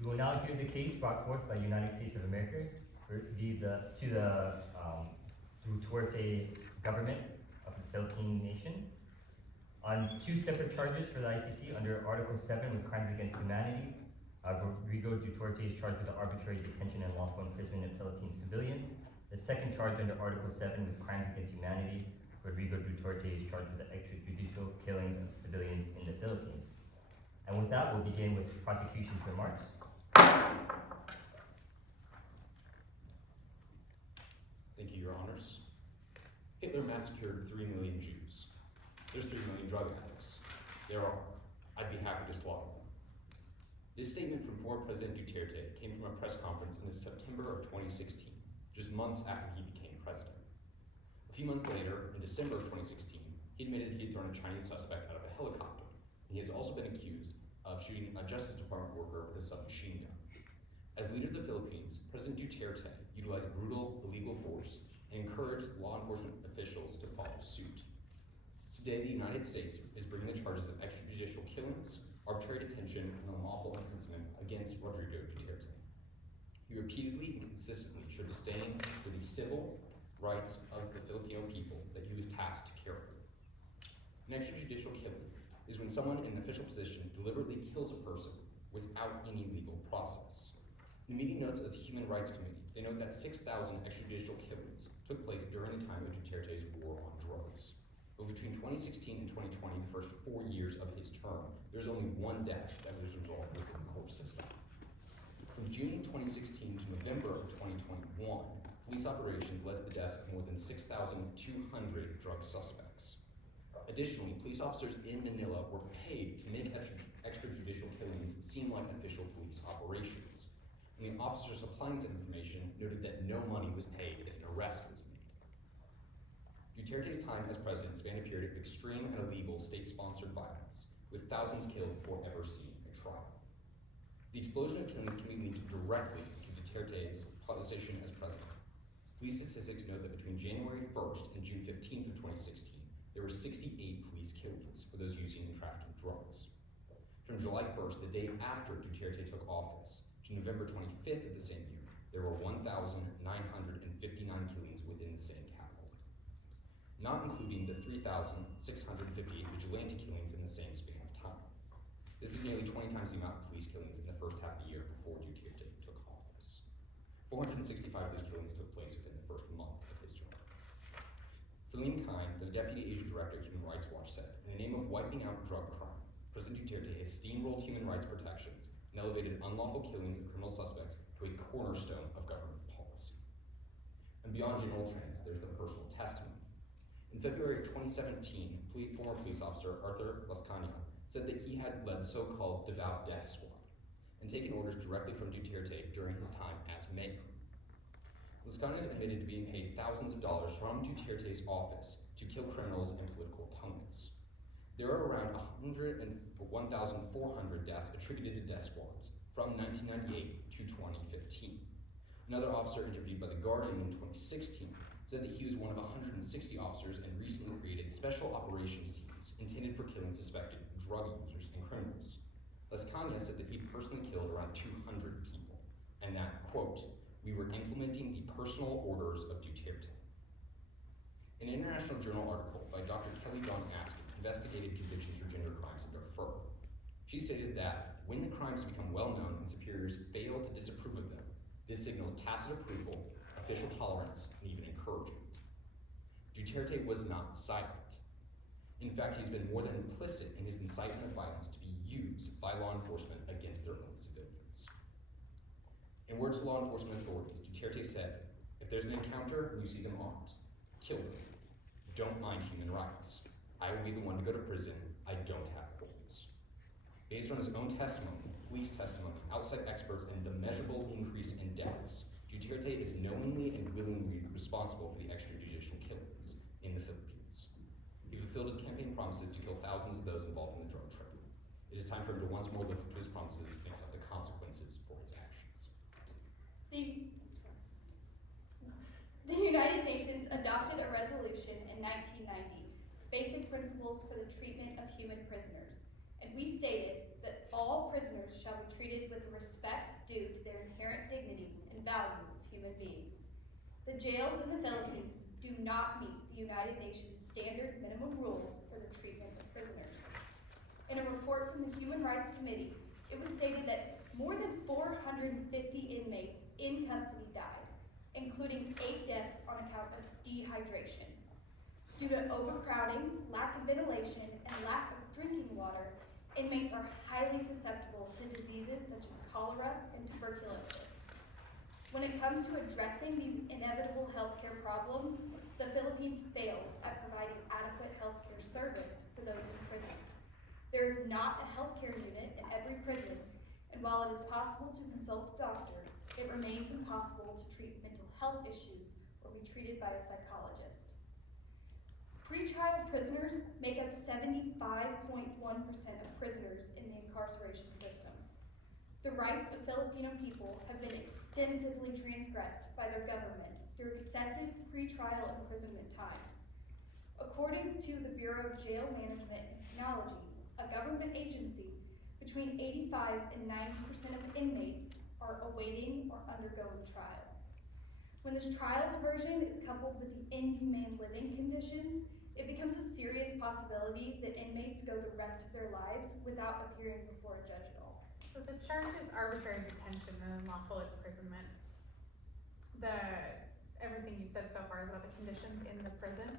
We will now hear the case brought forth by the United States of America to the Duterte government of the Philippine nation on two separate charges for the ICC under Article 7 with crimes against humanity. Rodrigo Duterte is charged with the arbitrary detention and lawful imprisonment of Philippine civilians. The second charge under Article 7 with crimes against humanity, Rodrigo Duterte is charged with the extrajudicial killings of civilians in the Philippines. And with that, we'll begin with prosecution's remarks. Thank you, Your Honors. Hitler massacred 3 million Jews. There's 3 million drug addicts. There are. I'd be happy to slaughter them. This statement from former President Duterte came from a press conference in September of 2016, just months after he became president. A few months later, in December of 2016, he admitted he had thrown a Chinese suspect out of a helicopter, and he has also been accused of shooting a Justice Department worker with a submachine gun. As leader of the Philippines, President Duterte utilized brutal, illegal force and encouraged law enforcement officials to follow suit. Today, the United States is bringing the charges of extrajudicial killings, arbitrary detention, and unlawful imprisonment against Rodrigo Duterte. He repeatedly and consistently showed disdain for the civil rights of the Filipino people that he was tasked to care for. An extrajudicial killing is when someone in an official position deliberately kills a person without any legal process. In the meeting notes of the Human Rights Committee, they note that 6,000 extrajudicial killings took place during the time of Duterte's war on drugs. But between 2016 and 2020, the first 4 years of his term, there's only one death that was resolved within the court system. From June 2016 to November of 2021, police operations led to the deaths of more than 6,200 drug suspects. Additionally, police officers in Manila were paid to make extrajudicial killings seem like official police operations. And the officer supplying this information noted that no money was paid if an arrest was made. Duterte's time as president spanned a period of extreme and illegal state-sponsored violence, with thousands killed before ever seeing a trial. The explosion of killings can be linked directly to Duterte's position as president. Police statistics note that between January 1st and June 15th of 2016, there were 68 police killings for those using and trafficking drugs. From July 1st, the day after Duterte took office, to November 25th of the same year, there were 1,959 killings within the same category, not including the 3,658 vigilante killings in the same span of time. This is nearly 20 times the amount of police killings in the first half of the year before Duterte took office. 465 of these killings took place within the first month of his term. Feline Kine, the Deputy Asia Director of Human Rights Watch, said, in the name of wiping out drug crime, President Duterte has steamrolled human rights protections and elevated unlawful killings of criminal suspects to a cornerstone of government policy. And beyond general trends, there's the personal testimony. In February of 2017, former police officer Arthur Lascania said that he had led the so-called Devout Death Squad and taken orders directly from Duterte during his time as mayor. Lascania is admitted to being paid thousands of dollars from Duterte's office to kill criminals and political opponents. There are around 1,400 deaths attributed to death squads from 1998 to 2015. Another officer interviewed by The Guardian in 2016 said that he was one of 160 officers and recently created special operations teams intended for killing suspected drug users and criminals. Lascania said that he personally killed around 200 people, and that, quote, we were implementing the personal orders of Duterte. An International Journal article by Dr. Kelly Dawn Askin investigated convictions for gender crimes in Darfur. She stated that when the crimes become well-known and superiors fail to disapprove of them, this signals tacit approval, official tolerance, and even encouragement. Duterte was not silent. In fact, he's been more than implicit in his incitement of violence to be used by law enforcement against their own civilians. In words of law enforcement authorities, Duterte said, if there's an encounter and you see them armed, kill them. Don't mind human rights. I will be the one to go to prison. I don't have qualms. Based on his own testimony, police testimony, outside experts, and the measurable increase in deaths, Duterte is knowingly and willingly responsible for the extrajudicial killings in the Philippines. He fulfilled his campaign promises to kill thousands of those involved in the drug trade. It is time for him to once more live up to his promises and accept the consequences for his actions. The United Nations adopted a resolution in 1990, Basic Principles for the Treatment of Human Prisoners, and we stated that all prisoners shall be treated with respect, due to their inherent dignity and value as human beings. The jails in the Philippines do not meet the United Nations standard minimum rules for the treatment of prisoners. In a report from the Human Rights Committee, it was stated that more than 450 inmates in custody died, including 8 deaths on account of dehydration. Due to overcrowding, lack of ventilation, and lack of drinking water, inmates are highly susceptible to diseases such as cholera and tuberculosis. When it comes to addressing these inevitable healthcare problems, the Philippines fails at providing adequate healthcare service for those in prison. There is not a healthcare unit in every prison, and while it is possible to consult a doctor, it remains impossible to treat mental health issues or be treated by a psychologist. Pretrial prisoners make up 75.1% of prisoners in the incarceration system. The rights of Filipino people have been extensively transgressed by their government through excessive pretrial imprisonment times. According to the Bureau of Jail Management and Technology, a government agency, between 85 and 90% of inmates are awaiting or undergoing trial. When this trial diversion is coupled with the inhumane living conditions, it becomes a serious possibility that inmates go the rest of their lives without appearing before a judge at all. So the charge is arbitrary detention and unlawful imprisonment. Everything you said so far is about the conditions in the prison.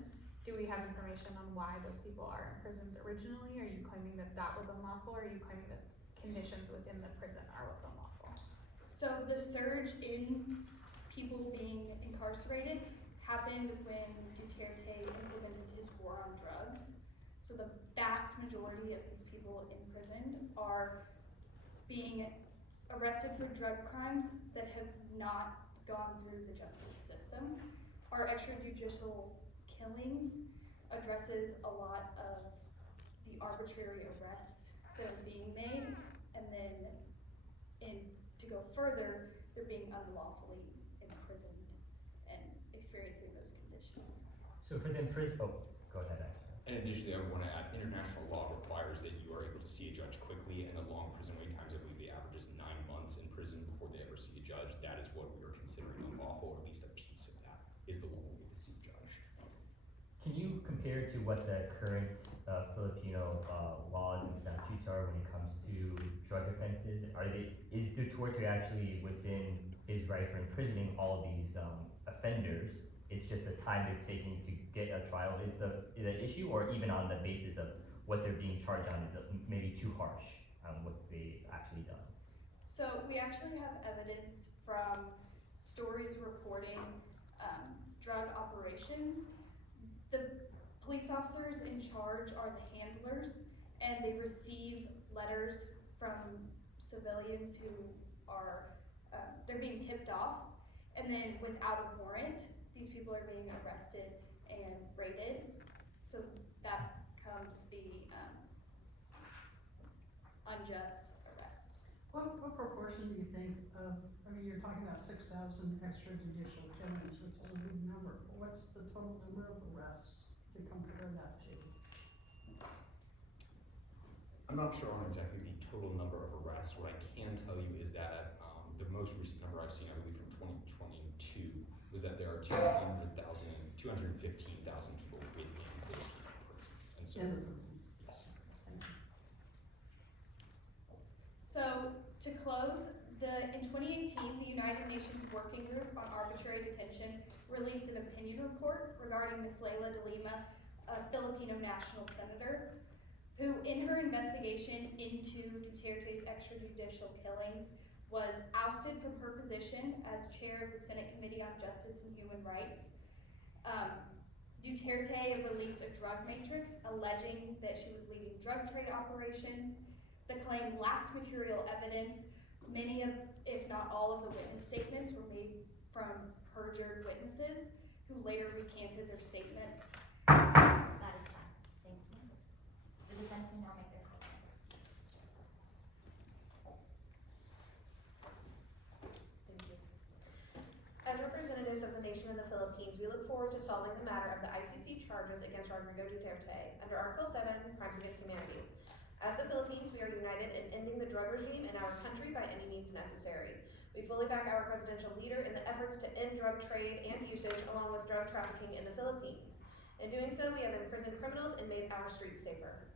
Do we have information on why those people are imprisoned originally? Are you claiming that that was unlawful, or are you claiming that conditions within the prison are what's unlawful? So the surge in people being incarcerated happened when Duterte implemented his war on drugs. So the vast majority of these people in prison are being arrested for drug crimes that have not gone through the justice system. Our extrajudicial killings addresses a lot of the arbitrary arrests that are being made, and then to go further, they're being unlawfully imprisoned and experiencing those conditions. So for the go ahead, actually. And additionally, I want to add, international law requires that you are able to see a judge quickly, and the long prison wait times, I believe the average is 9 months in prison before they ever see a judge. That is what we are considering unlawful, or at least a piece of that is the long wait to see a judge. Can you compare to what the current Filipino laws and statutes are when it comes to drug offenses? Is Duterte actually within his right for imprisoning all of these offenders? It's just the time they're taking to get a trial is the issue, or even on the basis of what they're being charged on is maybe too harsh on what they've actually done? So we actually have evidence from stories reporting drug operations. The police officers in charge are the handlers, and they receive letters from civilians who are, they're being tipped off, and then without a warrant, these people are being arrested and raided. So that comes the unjust arrest. What proportion do you think of, I mean, you're talking about 6,000 extrajudicial killings, which is a big number. What's the total number of arrests to compare that to? I'm not sure on exactly the total number of arrests. What I can tell you is that the most recent number I've seen, I believe from 2022, was that there are 215,000 people within Filipino prisons. And so, In the prisons. yes. So to close, in 2018, the United Nations Working Group on Arbitrary Detention released an opinion report regarding Ms. Leila de Lima, a Filipino national senator, who in her investigation into Duterte's extrajudicial killings was ousted from her position as chair of the Senate Committee on Justice and Human Rights. Duterte released a drug matrix alleging that she was leading drug trade operations. The claim lacked material evidence. Many of, if not all of the witness statements were made from perjured witnesses who later recanted their statements. That is fine, thank you. The defense may now make their statement. Thank you. As representatives of the nation of the Philippines, we look forward to solving the matter of the ICC charges against Rodrigo Duterte under Article 7, Crimes Against Humanity. As the Philippines, we are united in ending the drug regime in our country by any means necessary. We fully back our presidential leader in the efforts to end drug trade and usage along with drug trafficking in the Philippines. In doing so, we have imprisoned criminals and made our streets safer.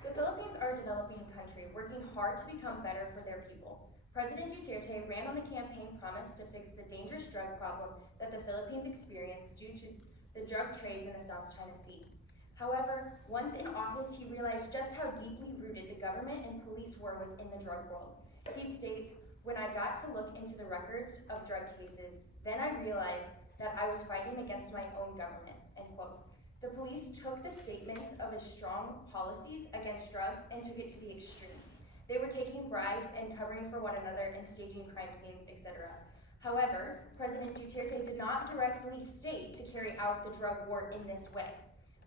The Philippines are a developing country working hard to become better for their people. President Duterte ran on a campaign promise to fix the dangerous drug problem that the Philippines experienced due to the drug trades in the South China Sea. However, once in office, he realized just how deeply rooted the government and police were within the drug world. He states, "When I got to look into the records of drug cases, then I realized that I was fighting against my own government," end quote. The police took the statements of his strong policies against drugs and took it to the extreme. They were taking bribes and covering for one another and staging crime scenes, etc. However, President Duterte did not directly state to carry out the drug war in this way.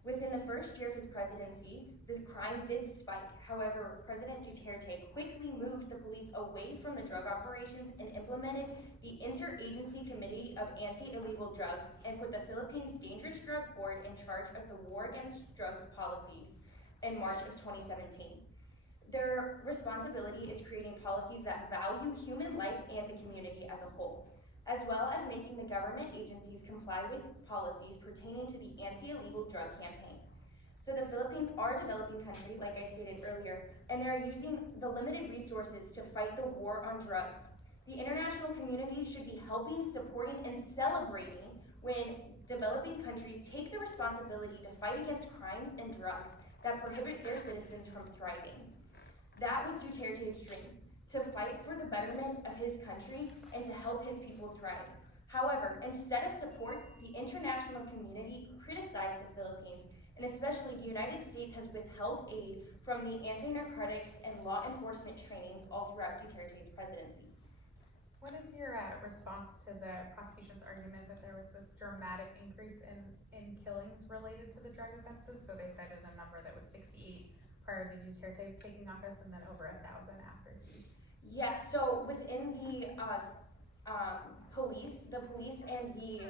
Within the first year of his presidency, the crime did spike. However, President Duterte quickly moved the police away from the drug operations and implemented the Interagency Committee of Anti-Illegal Drugs and put the Philippines Dangerous Drug Board in charge of the War Against Drugs policies in March of 2017. Their responsibility is creating policies that value human life and the community as a whole, as well as making the government agencies comply with policies pertaining to the anti-illegal drug campaign. So the Philippines are a developing country, like I stated earlier, and they're using the limited resources to fight the war on drugs. The international community should be helping, supporting, and celebrating when developing countries take the responsibility to fight against crimes and drugs that prohibit their citizens from thriving. That was Duterte's dream, to fight for the betterment of his country and to help his people thrive. However, instead of support, the international community criticized the Philippines, and especially the United States has withheld aid from the anti-narcotics and law enforcement trainings all throughout Duterte's presidency. What is your response to the prosecution's argument that there was this dramatic increase in killings related to the drug offenses? So they cited a number that was 68 prior to Duterte taking office and then over 1,000 after he. Yeah, so within the police and the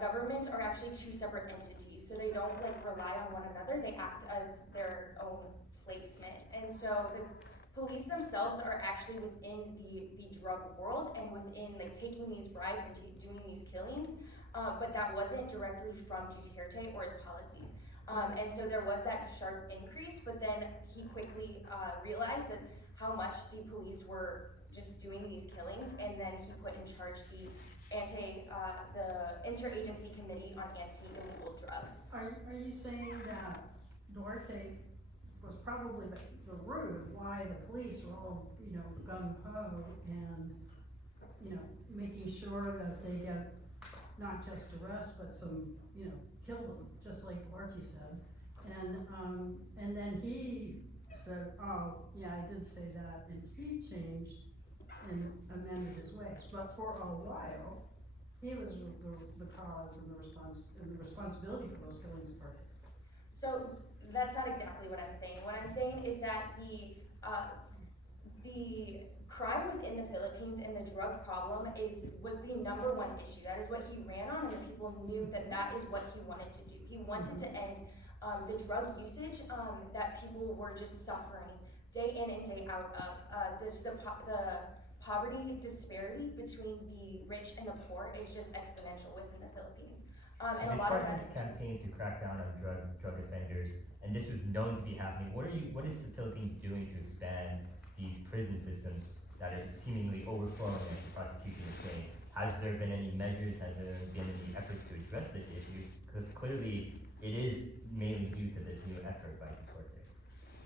government are actually two separate entities. So they don't like rely on one another, they act as their own placement. And so the police themselves are actually within the drug world and within like taking these bribes and doing these killings, but that wasn't directly from Duterte or his policies. And so there was that sharp increase, but then he quickly realized that how much the police were just doing these killings, and then he put in charge the Interagency Committee on Anti-Illegal Drugs. Are you saying that Duarte was probably the root of why the police were all, gung-ho and, making sure that they get not just arrest, but some, kill them, just like Duarte said. And then he said, oh, yeah, I did say that, and he changed and amended his ways. But for a while, he was the cause and the responsibility for those killings for his. So that's not exactly what I'm saying. What I'm saying is that the crime within the Philippines and the drug problem was the number one issue. That is what he ran on, and the people knew that is what he wanted to do. He wanted to end the drug usage that people were just suffering day in and day out of. The poverty disparity between the rich and the poor is just exponential within the Philippines. And a As lot part of of that this campaign to crack down on drug offenders, and this was known to be happening, what is the Philippines doing to expand these prison systems that are seemingly overflowing, as the prosecution is saying? Has there been any measures, has there been any efforts to address this issue? Because clearly it is mainly due to this new effort by Duterte.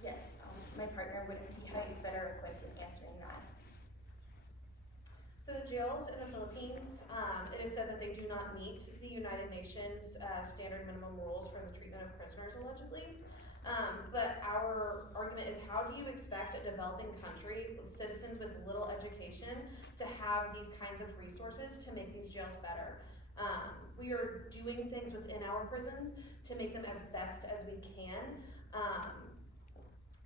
Yes, my partner would be better equipped in answering that. So the jails in the Philippines, it is said that they do not meet the United Nations standard minimum rules for the treatment of prisoners, allegedly. But our argument is, how do you expect a developing country with citizens with little education to have these kinds of resources to make these jails better? We are doing things within our prisons to make them as best as we can.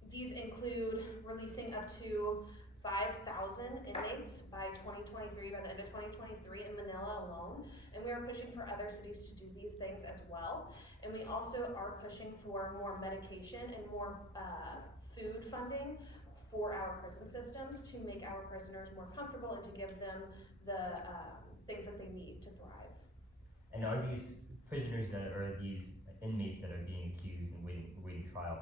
These include releasing up to 5,000 inmates by 2023, by the end of 2023 in Manila alone. And we are pushing for other cities to do these things as well. And we also are pushing for more medication and more food funding for our prison systems to make our prisoners more comfortable and to give them the things that they need to thrive. And are these prisoners that are these inmates that are being accused and waiting trial,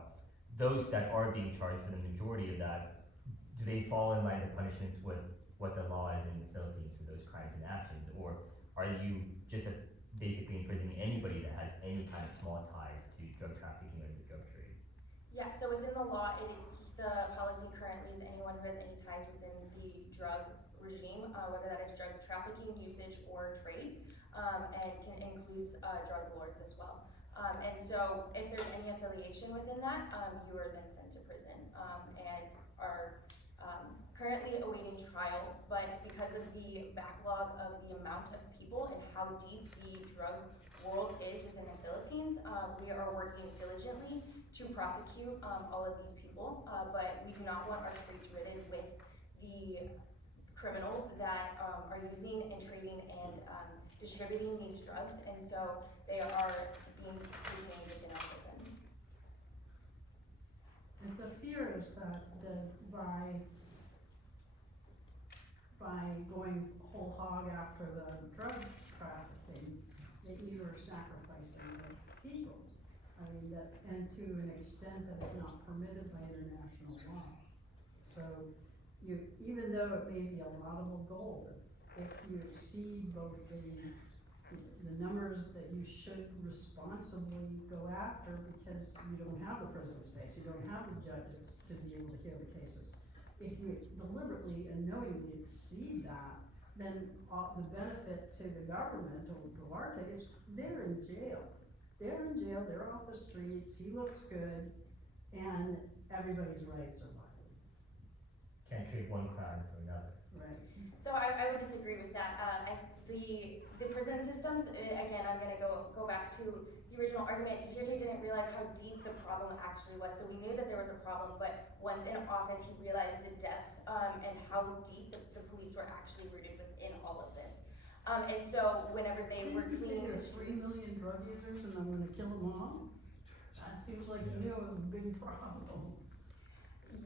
those that are being charged for the majority of that, do they fall in line with punishments with what the law is in the Philippines for those crimes and actions? Or are you just basically imprisoning anybody that has any kind of small ties to drug trafficking or the drug trade? Yeah, so within the law, the policy currently is anyone who has any ties within the drug regime, whether that is drug trafficking, usage, or trade, and includes drug lords as well. And so if there's any affiliation within that, you are then sent to prison and are currently awaiting trial. But because of the backlog of the amount of people and how deep the drug world is within the Philippines, we are working diligently to prosecute all of these people, but we do not want our streets riddled with the criminals that are using and trading and distributing these drugs, and so they are being detained within our prisons. And the fear is that by going whole hog after the drug trafficking, that you are sacrificing the people. I mean, and to an extent that is not permitted by international law. So even though it may be a laudable goal, if you exceed both the numbers that you should responsibly go after because you don't have the prison space, you don't have the judges to be able to hear the cases. If you deliberately and knowingly exceed that, then the benefit to the government or Duarte is they're in jail. They're in jail, they're off the streets, he looks good, and everybody's rights are violated. Can't trade one crime for another. Right. So I would disagree with that. The prison systems, again, I'm gonna go back to the original argument. Duterte didn't realize how deep the problem actually was. So we knew that there was a problem, but once in office, he realized the depth and how deep the police were actually rooted within all of this. And so whenever they were cleaning the There's 3 streets, million drug users and I'm gonna kill them all? That seems like you knew it was a big problem.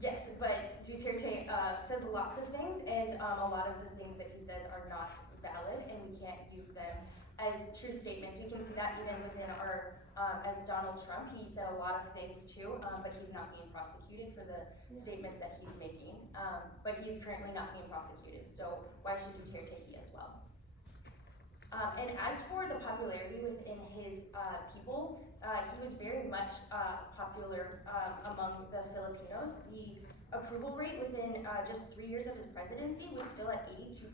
yes, but Duterte says lots of things, and a lot of the things that he says are not valid, and we can't use them as true statements. We can see that even within our, as Donald Trump, he said a lot of things too, but he's not being prosecuted for the statements that he's making. But he's currently not being prosecuted, so why should Duterte be as well? And as for the popularity within his people, he was very much popular among the Filipinos. The approval rate within just 3 years of his presidency was still at 82%.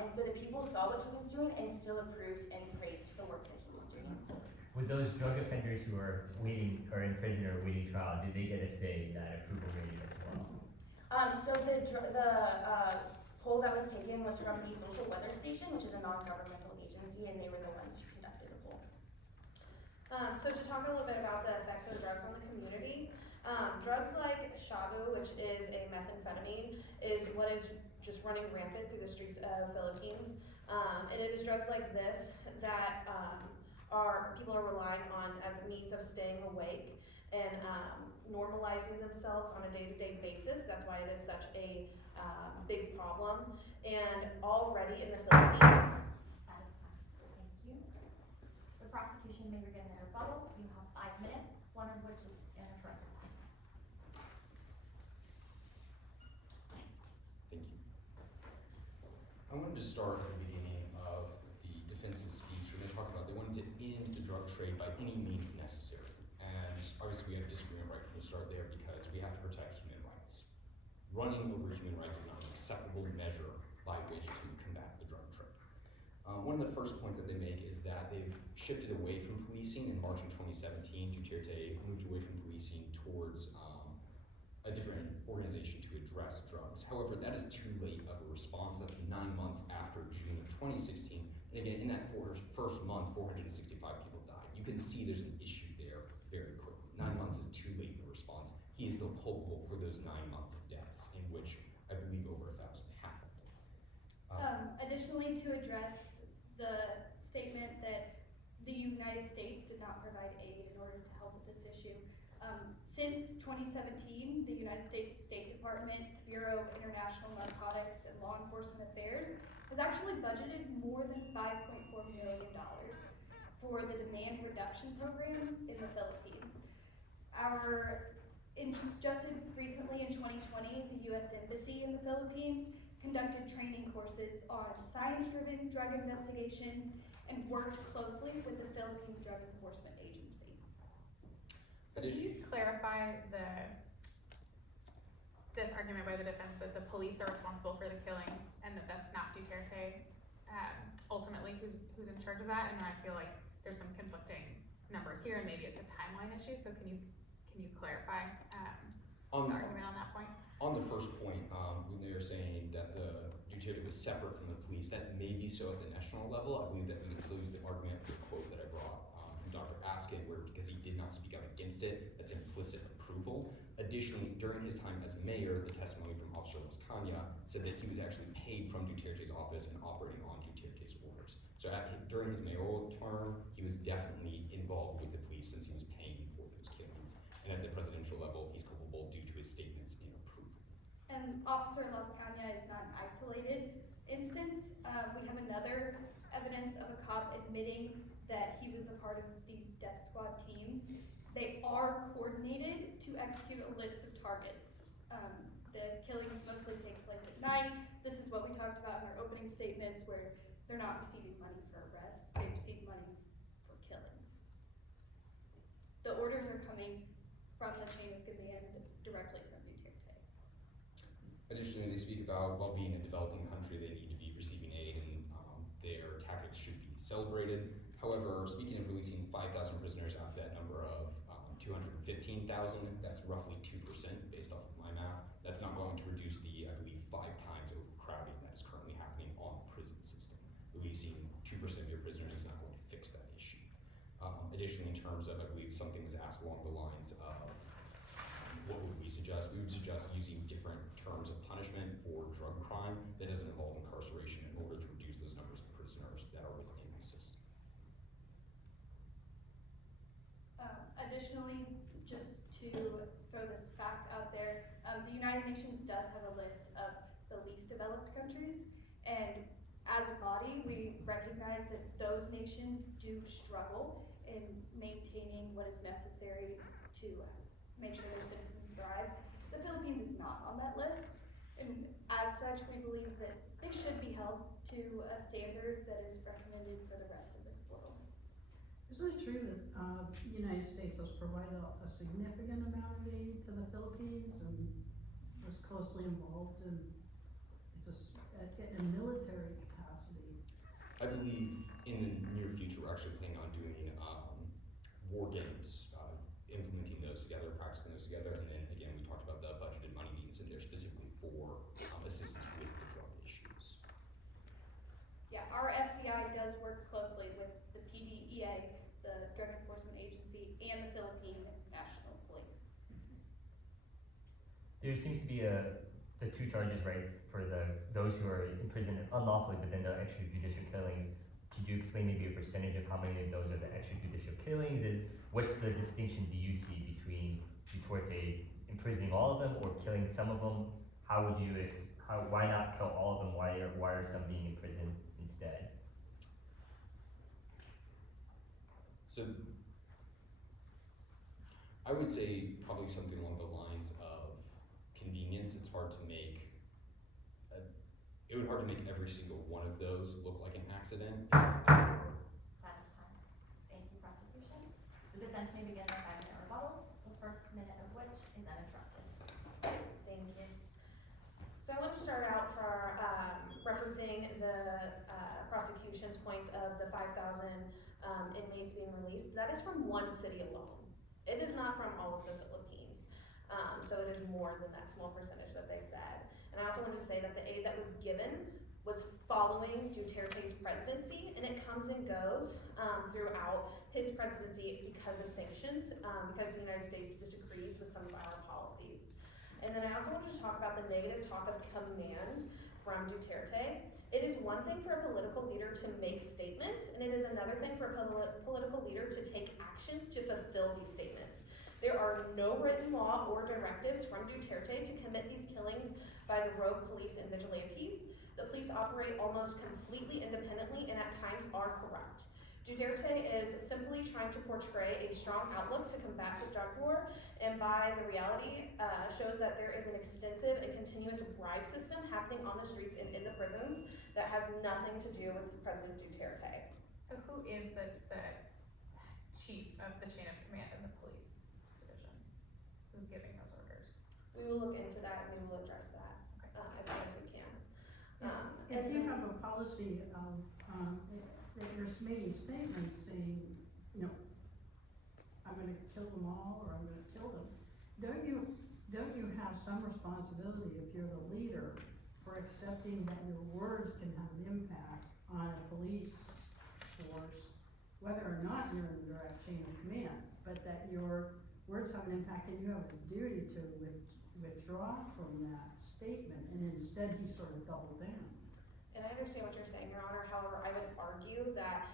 And so the people saw what he was doing and still approved and praised the work that he was doing. With those drug offenders who are waiting or in prison or waiting trial, did they get a say in that approval rating as well? So the poll that was taken was from the Social Weather Station, which is a non-governmental agency, and they were the ones who conducted the poll. So to talk a little bit about the effects of drugs on the community, drugs like shabu, which is a methamphetamine, is what is just running rampant through the streets of Philippines. And it is drugs like this that people are relying on as a means of staying awake and normalizing themselves on a day-to-day basis. That's why it is such a big problem. And already in the Philippines, That is time. Thank you. The prosecution may begin their rebuttal. You have 5 minutes, one of which is uninterrupted time. Thank you. I wanted to start at the beginning of the defense's speech when they talked about they wanted to end the drug trade by any means necessary. And obviously we have a disagreement right from the start there because we have to protect human rights. Running over human rights is not an acceptable measure by which to combat the drug trade. One of the first points that they make is that they've shifted away from policing. In March of 2017, Duterte moved away from policing towards a different organization to address drugs. However, that is too late of a response. That's 9 months after June of 2016. And again, in that first month, 465 people died. You can see there's an issue there very quickly. 9 months is too late in a response. He is still culpable for those 9 months of deaths, in which I believe over 1,000 happened. Additionally, to address the statement that the United States did not provide aid in order to help with this issue, Since 2017, the United States State Department, Bureau of International Narcotics and Law Enforcement Affairs has actually budgeted more than $5.4 million for the demand reduction programs in the Philippines. Just recently in 2020, the U.S. Embassy in the Philippines conducted training courses on science-driven drug investigations and worked closely with the Philippine Drug Enforcement Agency. So can you clarify this argument by the defense that the police are responsible for the killings and that that's not Duterte, ultimately who's in charge of that? And then I feel like there's some conflicting numbers here and maybe it's a timeline issue, so can you clarify the argument on that point? On the first point, when they were saying that the Duterte was separate from the police, that may be so at the national level. I believe that we can still use the argument for the quote that I brought from Dr. Askin, where because he did not speak out against it, that's implicit approval. Additionally, during his time as mayor, the testimony from Officer Lascagna said that he was actually paid from Duterte's office and operating on Duterte's orders. So during his mayoral term, he was definitely involved with the police since he was paying for those killings. And at the presidential level, he's culpable due to his statements in approval. And Officer Lascagna is not an isolated instance. We have another evidence of a cop admitting that he was a part of these death squad teams. They are coordinated to execute a list of targets. The killings mostly take place at night. This is what we talked about in our opening statements, where they're not receiving money for arrests, they receive money for killings. The orders are coming from the chain of command directly from Duterte. Additionally, they speak about, while being a developing country, they need to be receiving aid and their tactics should be celebrated. However, speaking of releasing 5,000 prisoners out of that number of 215,000, that's roughly 2% based off of my math. That's not going to reduce the, I believe, 5 times overcrowding that is currently happening on the prison system. Releasing 2% of your prisoners is not going to fix that issue. Additionally, in terms of, I believe something was asked along the lines of what would we suggest? We would suggest using different terms of punishment for drug crime that doesn't involve incarceration in order to reduce those numbers of prisoners that are within the system. Additionally, just to throw this fact out there, the United Nations does have a list of the least developed countries, and as a body, we recognize that those nations do struggle in maintaining what is necessary to make sure their citizens thrive. The Philippines is not on that list, and as such, we believe that they should be held to a standard that is recommended for the rest of the world. Isn't it true that the United States has provided a significant amount of aid to the Philippines and was closely involved in a military capacity? I believe in the near future we're actually planning on doing war games, implementing those together, practicing those together, and then again we talked about the budgeted money being sent there specifically for assistance with the drug issues. Yeah, our FBI does work closely with the PDEA, the Drug Enforcement Agency, and the Philippine National Police. There seems to be the 2 charges, right, for those who are imprisoned unlawfully, but then the extrajudicial killings. Could you explain maybe a percentage of how many of those are the extrajudicial killings? What's the distinction do you see between Duterte imprisoning all of them or killing some of them? Why not kill all of them? Why are some being imprisoned instead? So I would say probably something along the lines of convenience. It's hard to make every single one of those look like an accident. That is time. Thank you, prosecution. The defense may begin their 5-minute rebuttal, the first minute of which is uninterrupted. Thank you. So I want to start out for referencing the prosecution's points of the 5,000 inmates being released. That is from one city alone. It is not from all of the Philippines. So it is more than that small percentage that they said. And I also wanted to say that the aid that was given was following Duterte's presidency, and it comes and goes throughout his presidency because of sanctions, because the United States disagrees with some of our policies. And then I also wanted to talk about the negative talk of command from Duterte. It is one thing for a political leader to make statements, and it is another thing for a political leader to take actions to fulfill these statements. There are no written law or directives from Duterte to commit these killings by the rogue police and vigilantes. The police operate almost completely independently and at times are corrupt. Duterte is simply trying to portray a strong outlook to combat the drug war, and by the reality shows that there is an extensive and continuous bribe system happening on the streets and in the prisons that has nothing to do with President Duterte. So who is the chief of the chain of command in the police division? Who's giving those orders? We will look into that and we will address that as soon as we can. If you have a policy of, that you're making statements saying, you know, I'm gonna kill them all, or I'm gonna kill them, don't you have some responsibility, if you're the leader, for accepting that your words can have an impact on a police force, whether or not you're in the direct chain of command, but that your words have an impact and you have a duty to withdraw from that statement, and instead he sort of doubled down. And I understand what you're saying, Your Honor. However, I would argue that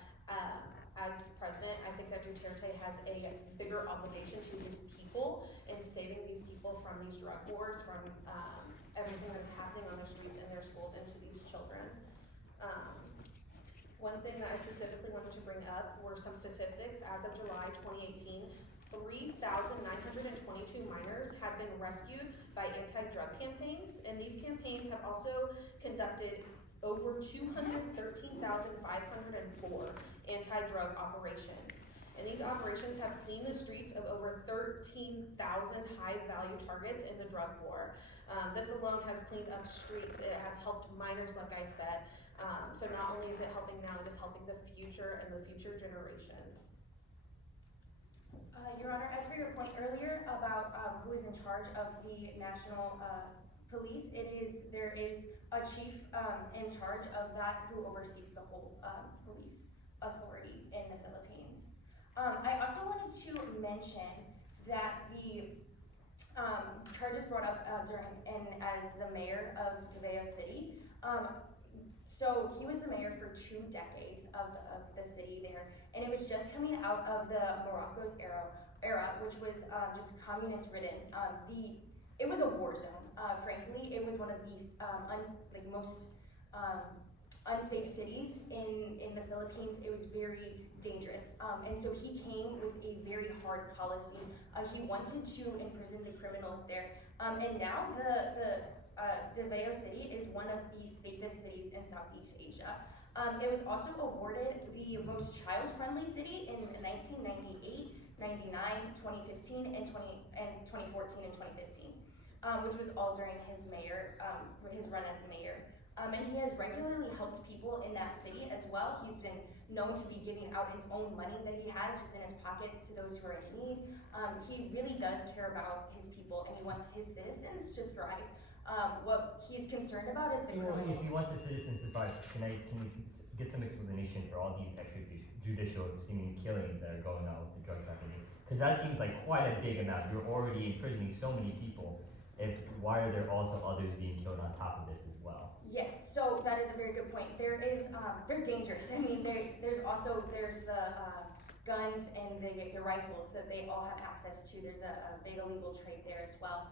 as president, I think that Duterte has a bigger obligation to his people in saving these people from these drug wars, from everything that's happening on the streets and their schools and to these children. One thing that I specifically wanted to bring up were some statistics. As of July 2018, 3,922 minors have been rescued by anti-drug campaigns, and these campaigns have also conducted over 213,504 anti-drug operations. And these operations have cleaned the streets of over 13,000 high-value targets in the drug war. This alone has cleaned up streets. It has helped minors, like I said. So not only is it helping now, it is helping the future and the future generations. Your Honor, as for your point earlier about who is in charge of the national police, there is a chief in charge of that who oversees the whole police authority in the Philippines. I also wanted to mention that the charges brought up as the mayor of Davao City. So he was the mayor for 2 decades of the city there, and it was just coming out of the Morocco's era, which was just communist ridden. It was a war zone. Frankly, it was one of the most unsafe cities in the Philippines. It was very dangerous, and so he came with a very hard policy. He wanted to imprison the criminals there, and now the Davao City is one of the safest cities in Southeast Asia. It was also awarded the most child-friendly city in 1998, 99, 2015, and 2014 and 2015, which was all during his run as mayor. And he has regularly helped people in that city as well. He's been known to be giving out his own money that he has just in his pockets to those who are in need. He really does care about his people, and he wants his citizens to thrive. What he's concerned about is the criminals. If he wants the citizens to thrive, can we get some explanation for all these extrajudicial seeming killings that are going on with the drug trafficking? Because that seems like quite a big amount. You're already imprisoning so many people. Why are there also others being killed on top of this as well? Yes, so that is a very good point. They're dangerous. I mean, there's the guns and the rifles that they all have access to. There's a big illegal trade there as well.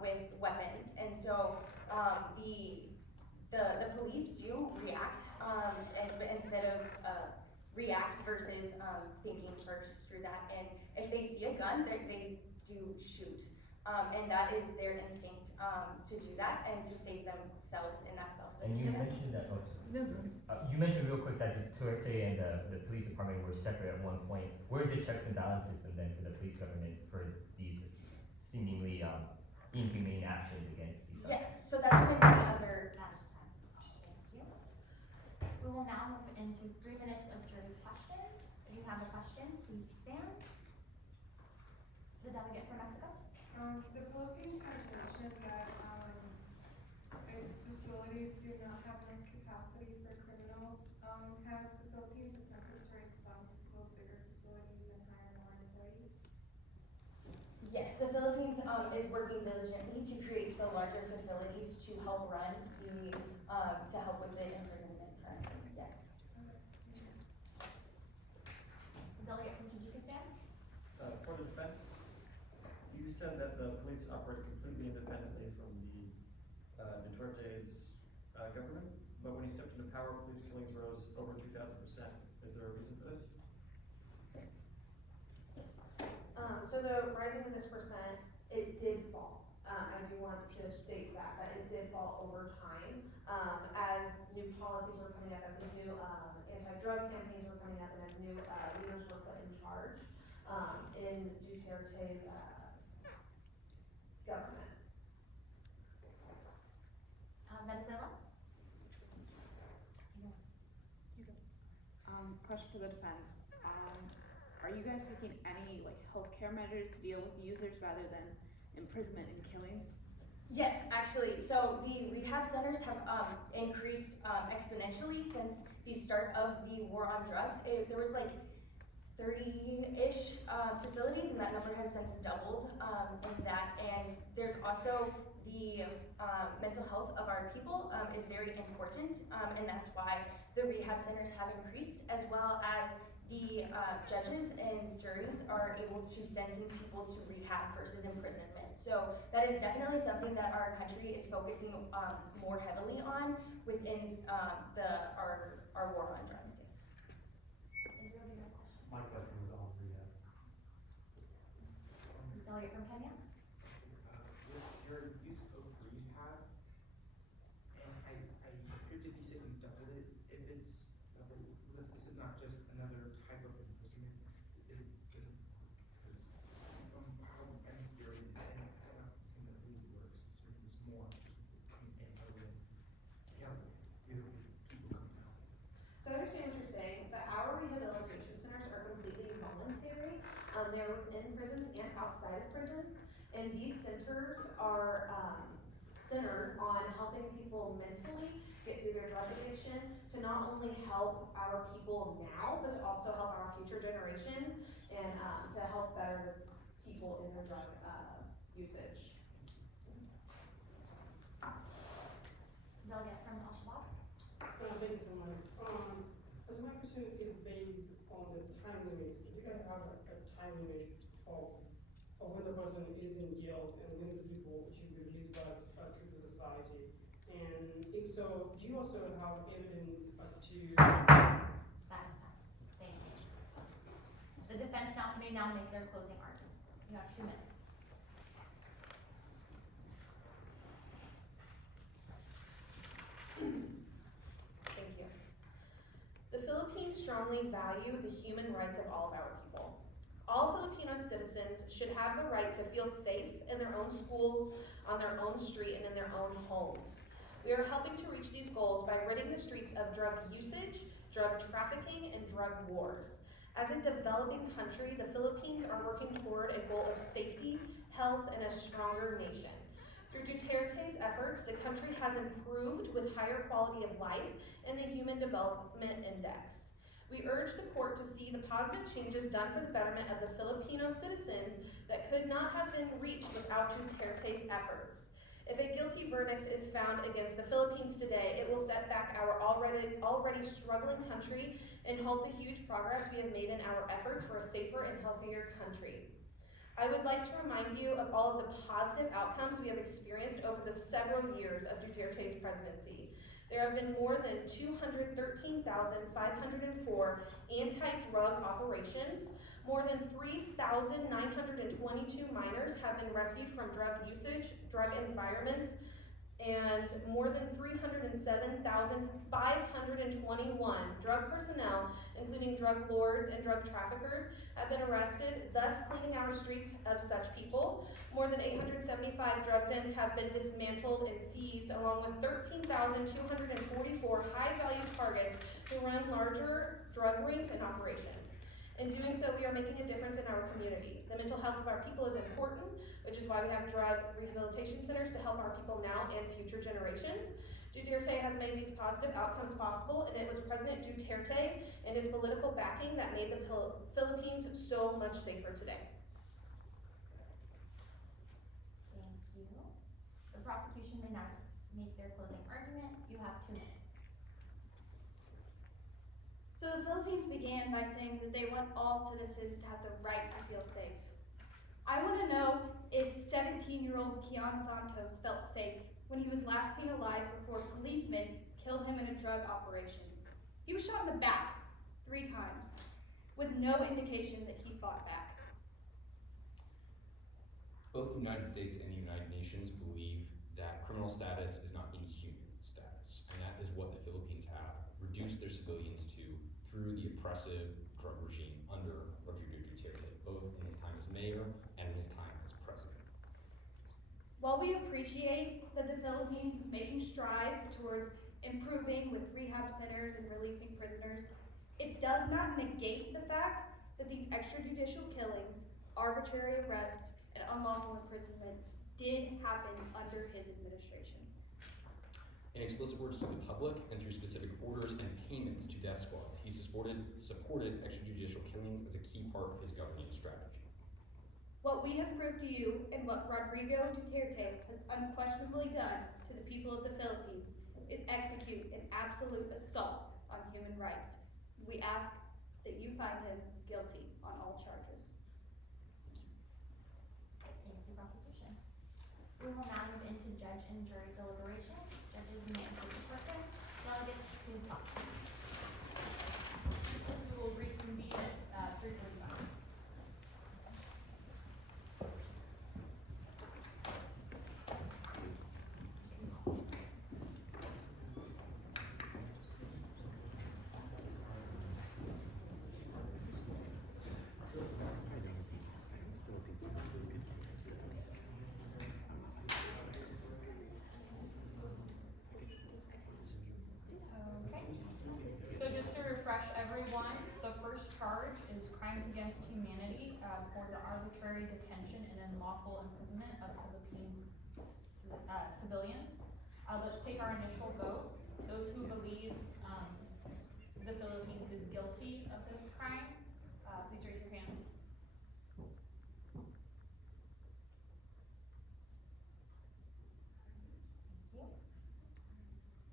With weapons, and so the police do react, and instead of react versus thinking first through that. And if they see a gun, they do shoot, and that is their instinct to do that and to save themselves in that self-defense. And you mentioned that. You mentioned real quick that Duterte and the police department were separate at one point. Where is the checks and balance system then for the police government for these seemingly inhumane actions against these? Yes, so that's when the other. That is time. Thank you. We will now move into 3 minutes of jury questions. If you have a question, please stand. The delegate from Mexico. The Philippines has mentioned that its facilities do not have enough capacity for criminals. Has the Philippines attempted to response to build bigger facilities and hire more employees? Yes, the Philippines is working diligently to create the larger facilities to help run to help with the imprisonment currently. Yes. The delegate from Tajikistan. For the defense, said that the police operate completely independently from the Duterte's government, but when he stepped into power, police killings rose over 2,000%. Is there a reason for this? So the rising of this percent, it did fall. I do want to state that it did fall over time, as new policies were coming up, as the new anti-drug campaigns were coming up, and as new leaders were put in charge in Duterte's government. Venezuela? Question for the defense. Are you guys taking any healthcare measures to deal with users rather than imprisonment and killings? Yes, actually, so the rehab centers have increased exponentially since the start of the war on drugs. There was 30-ish facilities, and that number has since doubled in that. And there's also the mental health of our people is very important, and that's why the rehab centers have increased, as well as the judges and juries are able to sentence people to rehab versus imprisonment. So that is definitely something that our country is focusing more heavily on within our war on drugs. Yes. Israel, do you have a question? My question was on rehab. Delegate from Kenya? With your use of rehab, and I heard that you said you doubled it. If it's doubled, this is not just another type of imprisonment. It doesn't work because from how I'm hearing it, it's not the same that really works. It's more and other people coming out. So I understand what you're saying, but our rehabilitation centers are completely voluntary. They're within prisons and outside of prisons, and these centers are centered on helping people mentally get through their drug addiction, to not only help our people now, but to also help our future generations, and to help better people in their drug usage. Delegate from Al-Shabaab? Thank you so much. So my question is based on the time limit. Do you guys have a time limit of when the person is in jails and when the people should be released back to the society? And if so, do you also have evidence to... That is time. Thank you. The defense may now make their closing argument. You have 2 minutes. Thank you. The Philippines strongly value the human rights of all of our people. All Filipino citizens should have the right to feel safe in their own schools, on their own street, and in their own homes. We are helping to reach these goals by ridding the streets of drug usage, drug trafficking, and drug wars. As a developing country, the Philippines are working toward a goal of safety, health, and a stronger nation. Through Duterte's efforts, the country has improved with higher quality of life in the Human Development Index. We urge the court to see the positive changes done for the betterment of the Filipino citizens that could not have been reached without Duterte's efforts. If a guilty verdict is found against the Philippines today, it will set back our already struggling country and halt the huge progress we have made in our efforts for a safer and healthier country. I would like to remind you of all of the positive outcomes we have experienced over the several years of Duterte's presidency. There have been more than 213,504 anti-drug operations. More than 3,922 minors have been rescued from drug usage, drug environments, and more than 307,521 drug personnel, including drug lords and drug traffickers, have been arrested, thus cleaning our streets of such people. More than 875 drug dens have been dismantled and seized, along with 13,244 high-value targets to run larger drug rings and operations. In doing so, we are making a difference in our community. The mental health of our people is important, which is why we have drug rehabilitation centers to help our people now and future generations. Duterte has made these positive outcomes possible, and it was President Duterte and his political backing that made the Philippines so much safer today. Thank you. The prosecution may now make their closing argument. You have 2 minutes. So the Philippines began by saying that they want all citizens to have the right to feel safe. I want to know if 17-year-old Keon Santos felt safe when he was last seen alive before policemen killed him in a drug operation. He was shot in the back 3 times, with no indication that he fought back. Both the United States and the United Nations believe that criminal status is not inhuman status, and that is what the Philippines have reduced their civilians to through the oppressive drug regime under Rodrigo Duterte, both in his time as mayor and in his time as president. While we appreciate that the Philippines is making strides towards improving with rehab centers and releasing prisoners, it does not negate the fact that these extrajudicial killings, arbitrary arrests, and unlawful imprisonments did happen under his administration. In explicit words to the public and through specific orders and payments to death squads, he supported extrajudicial killings as a key part of his governing strategy. What we have proved to you and what Rodrigo Duterte has unquestionably done to the people of the Philippines is execute an absolute assault on human rights. We ask that you find him guilty on all charges. Thank you, prosecution. We will now move into judge and jury deliberation. Judges may answer the question. Delegates, please talk. We will reconvene at 3:45. So just to refresh everyone, the first charge is crimes against humanity for the arbitrary detention and unlawful imprisonment of Philippine civilians. Let's take our initial vote. Those who believe the Philippines is guilty of this crime, please raise your hand. Thank you.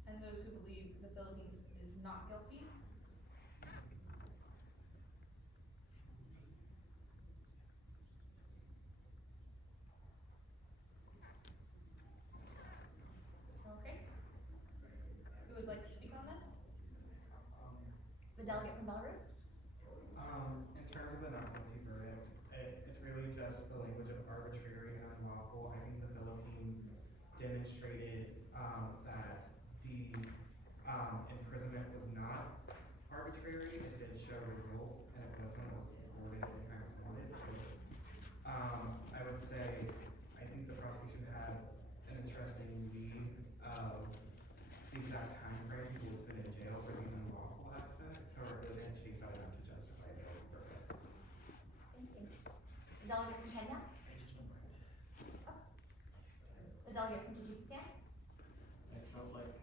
And those who believe the Philippines is not guilty. Okay. Who would like to speak on this? The delegate from Belarus? In terms of the not guilty verdict, it's really just the language of arbitrary and unlawful. I think the Philippines demonstrated that the imprisonment was not arbitrary. It did show results, and it wasn't what was supported and kind of wanted. I would say I think the prosecution had an interesting read of the exact time frame he was put in jail for the unlawful aspect. However, it didn't chase out enough to justify the verdict. Thank you. The delegate from Kenya? Oh. The delegate from Tajikistan? I felt like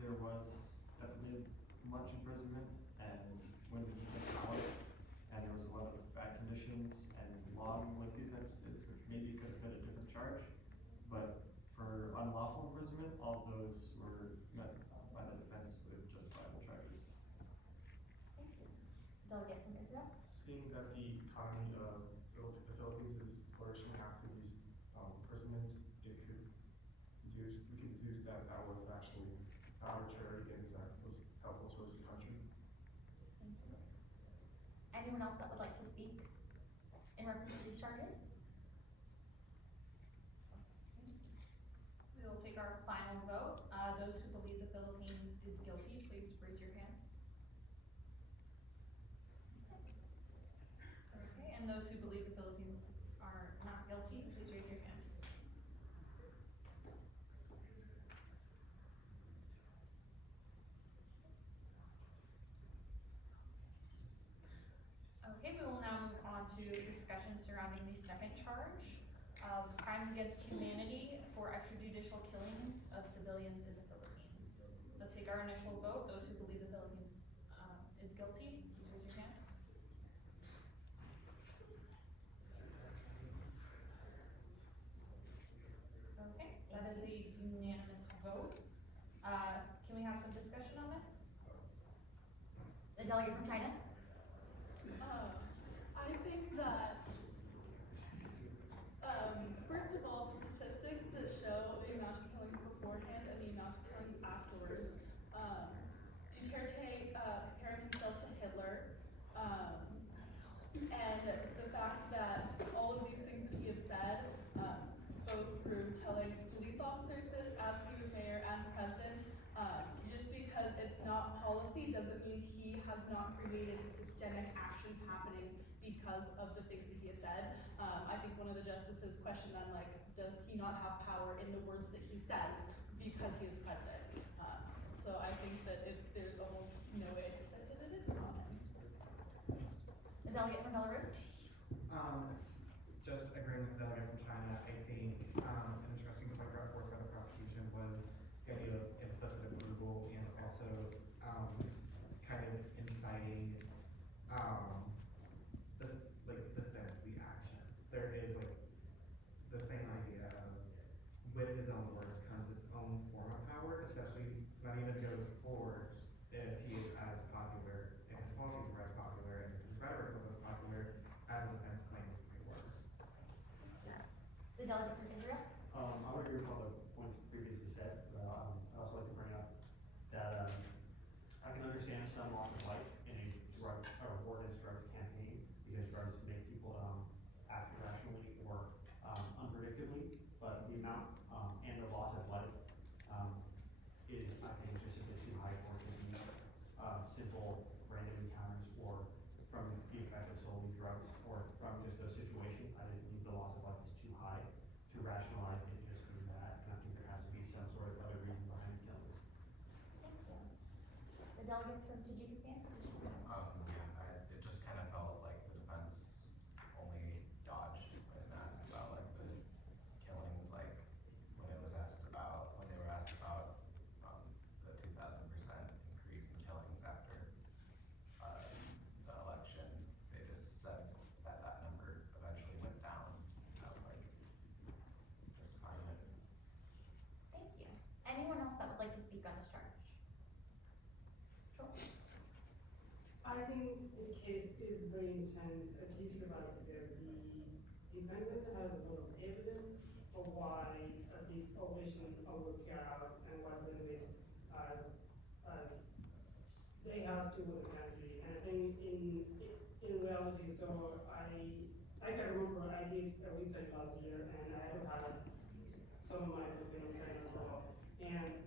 there was definitely much imprisonment, and when he took power, and there was a lot of bad conditions and long lengthy sentences, which maybe could have been a different charge. But for unlawful imprisonment, all of those were met by the defense with justifiable charges. Thank you. Delegate from Israel? Seeing that the economy of the Philippines is flourishing after these imprisonments, we could deduce that that was actually arbitrary and that was helpful towards the country. Thank you. Anyone else that would like to speak in reference to these charges? We will take our final vote. Those who believe the Philippines is guilty, please raise your hand. Okay, and those who believe the Philippines are not guilty, please raise your hand. Okay, we will now move on to discussion surrounding the second charge of crimes against humanity for extrajudicial killings of civilians in the Philippines. Let's take our initial vote. Those who believe the Philippines is guilty, please raise your hand. Okay, that is a unanimous vote. Can we have some discussion on this? The delegate from China? I think that related to systemic actions happening because of the things that he has said. I think one of the justices questioned them, like, does he not have power in the words that he says because he is president? So I think that there's almost no way to say that it is common. The delegate from Belarus? Just agreeing with the delegate from China, I think an interesting point brought forth by the prosecution was the idea of implicit approval and also kind of inciting the sense, the action. There is like the same idea of with his own words comes its own form of power, especially not even goes forward if he is as popular, if his policies were as popular and his rhetoric was as popular as the defense claims they were. The delegate from Israel? I would agree with all the points previously said, but I'd also like to bring up that I can understand some loss of life in a war against drugs campaign because drugs make people act irrationally or unpredictably, but the amount and the loss of life is, I think, just simply too high for it to be simple random encounters or from the effect of solely drugs or from just those situations. I didn't believe the loss of life is too high to rationalize it just being that, and I think there has to be some sort of other reason behind the killings. Thank you. The delegates from Tajikistan? It just kind of felt like the defense only dodged when asked about like the killings, like when they were asked about the 2,000% increase in killings after the election. They just said that number eventually went down. Like just argument. Thank you. Anyone else that would like to speak on this charge? Sure. I think the case is very intense, particularly about the defendant has a lot of evidence of why this operation will carry out and what benefit as they have to the country. And I think in reality, so I can remember I did a research last year and I had some of my opinion as well. And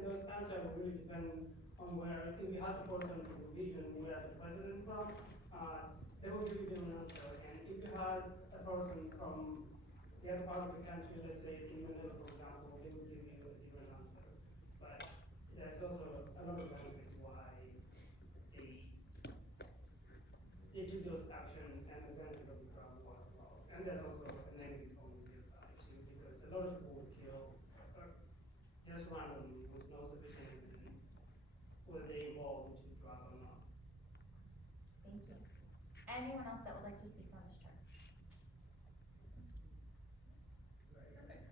those answers will really depend on where, if you have a person from the region where the president is from, they will give you different answer. And if you have a person from the other part of the country, let's say in Manila, for example, they will give you a different answer. But there's also another benefit why they took those actions and the benefit of the crowd was lost. And there's also a negative on the other side too, because a lot of people were killed just randomly with no sufficient evidence whether they involved into drug or not. Thank you. Anyone else that would like to speak on this charge? Perfect.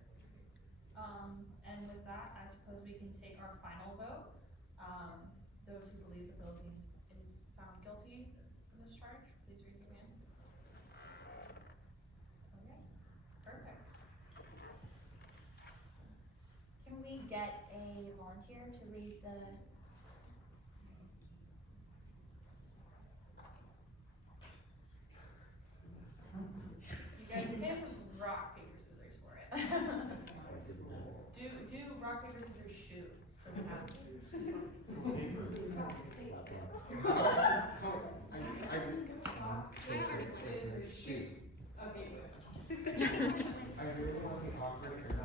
And with that, I suppose we can take our final vote. Those who believe the Philippines is found guilty in this charge, please raise your hand. Okay, perfect. Can we get a volunteer to read the? You guys can rock, paper, scissors for it. Do rock, paper, scissors, shoot. So we have. Scissors, shoot. Okay, good. I really want to be awkward.